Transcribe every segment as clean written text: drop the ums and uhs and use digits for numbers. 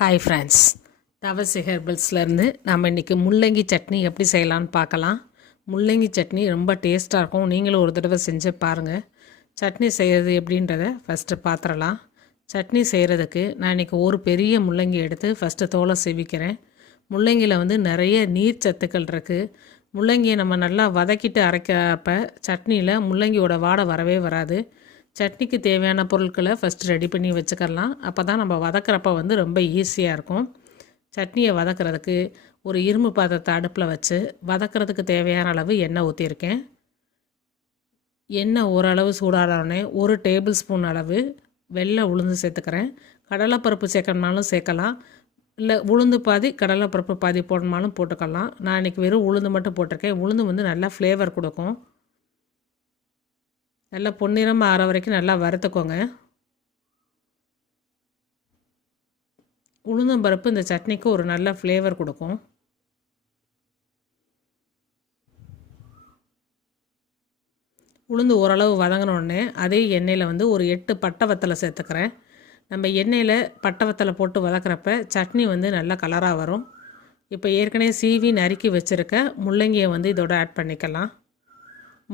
Hi friends, தவசி ஹெர்பல்ஸ்லேருந்து நம்ம இன்றைக்கி முள்ளங்கி சட்னி எப்படி செய்யலான்னு பார்க்கலாம். முள்ளங்கி சட்னி ரொம்ப டேஸ்ட்டாக இருக்கும். நீங்களும் ஒரு தடவை செஞ்சு பாருங்கள். சட்னி செய்கிறது எப்படின்றத ஃபஸ்ட்டு பார்த்துடலாம். சட்னி செய்கிறதுக்கு நான் இன்றைக்கி ஒரு பெரிய முள்ளங்கி எடுத்து ஃபஸ்ட்டு தோலை சீவிக்கிறேன். முள்ளங்கியில் வந்து நிறைய நீர் சத்துக்கள் இருக்குது. முள்ளங்கியை நம்ம நல்லா வதக்கிட்டு அரைக்கிறப்ப சட்னியில் முள்ளங்கியோட வாடை வரவே வராது. சட்னிக்கு தேவையான பொருட்களை ஃபஸ்ட்டு ரெடி பண்ணி வச்சுக்கலாம். அப்போ தான் நம்ம வதக்கிறப்ப வந்து ரொம்ப ஈஸியாக இருக்கும். சட்னியை வதக்கிறதுக்கு ஒரு இரும்பு பாத்திரத்தை அடுப்பில் வச்சு வதக்கிறதுக்கு தேவையான அளவு எண்ணெய் ஊற்றிருக்கேன். எண்ணெய் ஓரளவு சூடானோடனே 1 டேபிள் ஸ்பூன் அளவு வெள்ளை உளுந்து சேர்த்துக்கிறேன். கடலைப்பருப்பு சேர்க்கணுனாலும் சேர்க்கலாம், இல்லை உளுந்து பாதி கடலைப்பருப்பு பாதி போடணுனாலும் போட்டுக்கலாம். நான் இன்றைக்கி வெறும் உளுந்து மட்டும் போட்டிருக்கேன். உளுந்து வந்து நல்லா ஃப்ளேவர் கொடுக்கும். நல்லா பொன்னிறமாக ஆற வரைக்கும் நல்லா வறுத்துக்கோங்க. உளுந்தம்பருப்பு இந்த சட்னிக்கு ஒரு நல்ல ஃப்ளேவர் கொடுக்கும். உளுந்து ஓரளவு வதங்கினோடனே அதே எண்ணெயில் வந்து ஒரு 8 பட்டை வத்தலை சேர்த்துக்கிறேன். நம்ம எண்ணெயில் பட்டை வத்தலை போட்டு வதக்கிறப்ப சட்னி வந்து நல்லா கலராக வரும். இப்போ ஏற்கனவே சீவி நறுக்கி வச்சுருக்க முள்ளங்கியை வந்து இதோட ஆட் பண்ணிக்கலாம்.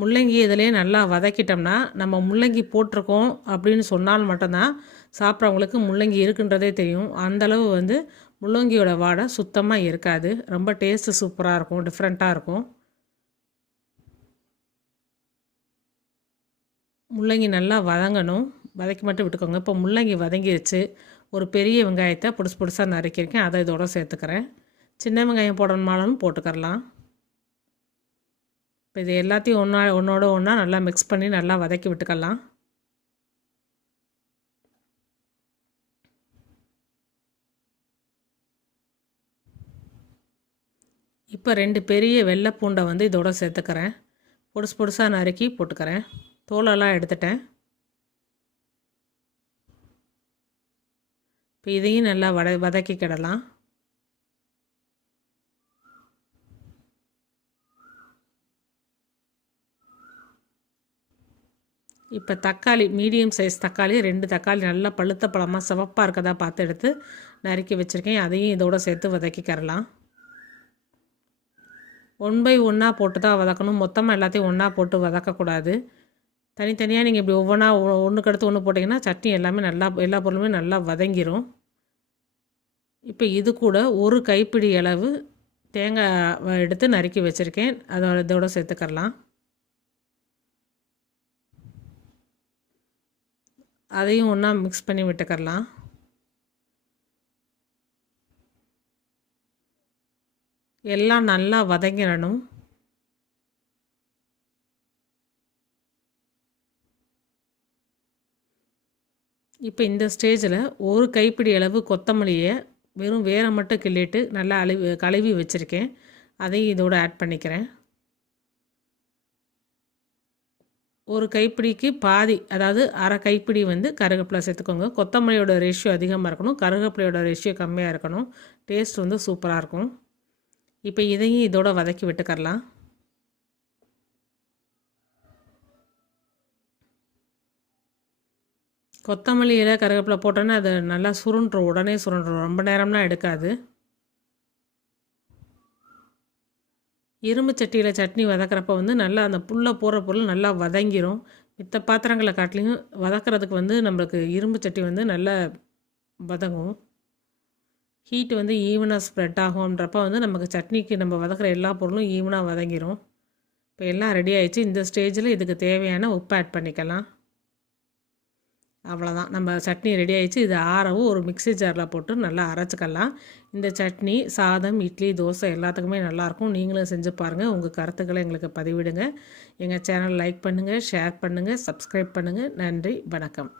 முள்ளங்கி இதிலே நல்லா வதக்கிட்டோம்னா, நம்ம முள்ளங்கி போட்டிருக்கோம் அப்படின்னு சொன்னால் மட்டும்தான் சாப்பிட்றவங்களுக்கு முள்ளங்கி இருக்குன்றதே தெரியும். அந்தளவு வந்து முள்ளங்கியோட வாடை சுத்தமாக இருக்காது. ரொம்ப டேஸ்ட்டு சூப்பராக இருக்கும், டிஃப்ரெண்ட்டாக இருக்கும். முள்ளங்கி நல்லா வதங்கணும், வதக்கி மட்டும் விட்டுக்கோங்க. இப்போ முள்ளங்கி வதங்கிருச்சு. ஒரு பெரிய வெங்காயத்தை பொடுசாக நறுக்கியிருக்கேன், அதை இதோட சேர்த்துக்கிறேன். சின்ன வெங்காயம் போடணுமாலும் போட்டுக்கரலாம். இப்போ இது எல்லாத்தையும் ஒன்றோட ஒன்றா நல்லா மிக்ஸ் பண்ணி நல்லா வதக்கி விட்டுக்கலாம். இப்போ 2 பெரிய வெள்ளை பூண்டை வந்து இதோட சேர்த்துக்கிறேன். பொடுசாக நறுக்கி போட்டுக்கிறேன். தோலெல்லாம் எடுத்துட்டேன். இப்போ இதையும் நல்லா வதக்கிக்கிடலாம். இப்போ தக்காளி, மீடியம் சைஸ் தக்காளி 2 தக்காளி நல்லா பழுத்த பழமாக சிவப்பாக இருக்கதா பார்த்து எடுத்து நறுக்கி வச்சுருக்கேன். அதையும் இதோடு சேர்த்து வதக்கிக்கிறலாம். 1 பை 1 போட்டு தான் வதக்கணும். மொத்தமாக எல்லாத்தையும் ஒன்றா போட்டு வதக்கக்கூடாது. தனித்தனியாக நீங்கள் இப்படி ஒவ்வொன்றா ஒன்றுக்கு அடுத்து ஒன்று போட்டிங்கன்னா சட்னி எல்லாமே நல்லா எல்லா பொருளுமே நல்லா வதங்கிடும். இப்போ இது கூட ஒரு கைப்பிடி அளவு தேங்காய் எடுத்து நறுக்கி வச்சுருக்கேன். இதோட சேர்த்துக்கிறலாம். அதையும் ஒன்றா மிக்ஸ் பண்ணி விட்டுக்கரலாம். எல்லாம் நல்லா வதங்கிடணும். இப்போ இந்த ஸ்டேஜில் ஒரு கைப்பிடி அளவு கொத்தமல்லியை வெறும் வேரை மட்டும் கிள்ளிட்டு நல்லா கழுவி வச்சுருக்கேன். அதையும் இதோடு ஆட் பண்ணிக்கிறேன். ஒரு கைப்பிடிக்கு பாதி, அதாவது அரை கைப்பிடி வந்து கருவேப்பிலை சேர்த்துக்கோங்க. கொத்தமல்லியோட ரேஷியோ அதிகமாக இருக்கணும், கருவேப்பிலையோட ரேஷியோ கம்மியாக இருக்கணும். டேஸ்ட் வந்து சூப்பராக இருக்கும். இப்போ இதையும் இதோட வதக்கி விட்டுக்கரலாம். கொத்தமல்லியில் கருவேப்பிலை போட்டோன்னே அது நல்லா சுருண்டுரும், உடனே சுருண்டுரும், ரொம்ப நேரம்லாம் எடுக்காது. இரும்பு சட்டியில் சட்னி வதக்கிறப்ப வந்து நல்லா அந்த புல்லை போகிற பொருள் நல்லா வதங்கிடும். மித்த பாத்திரங்களை காட்டிலையும் வதக்கிறதுக்கு வந்து நம்மளுக்கு இரும்பு சட்டி வந்து நல்லா வதங்கும். ஹீட்டு வந்து ஈவனாக ஸ்ப்ரெட் ஆகும்ன்றப்ப வந்து நமக்கு சட்னிக்கு நம்ம வதக்கிற எல்லா பொருளும் ஈவனாக வதங்கிடும். இப்போ எல்லாம் ரெடி ஆகிடுச்சு. இந்த ஸ்டேஜில் இதுக்கு தேவையான உப்பு ஆட் பண்ணிக்கலாம். அவ்வளோதான், நம்ம சட்னி ரெடி ஆகிடுச்சு. இது ஆறவும் ஒரு மிக்ஸி ஜாரில் போட்டு நல்லா அரைச்சிக்கலாம். இந்த சட்னி சாதம், இட்லி, தோசை எல்லாத்துக்குமே நல்லாயிருக்கும். நீங்களும் செஞ்சு பாருங்கள். உங்கள் கருத்துக்களை எங்களுக்கு பதிவிடுங்க. எங்கள் சேனல் லைக் பண்ணுங்கள், ஷேர் பண்ணுங்கள், சப்ஸ்கிரைப் பண்ணுங்கள். நன்றி, வணக்கம்.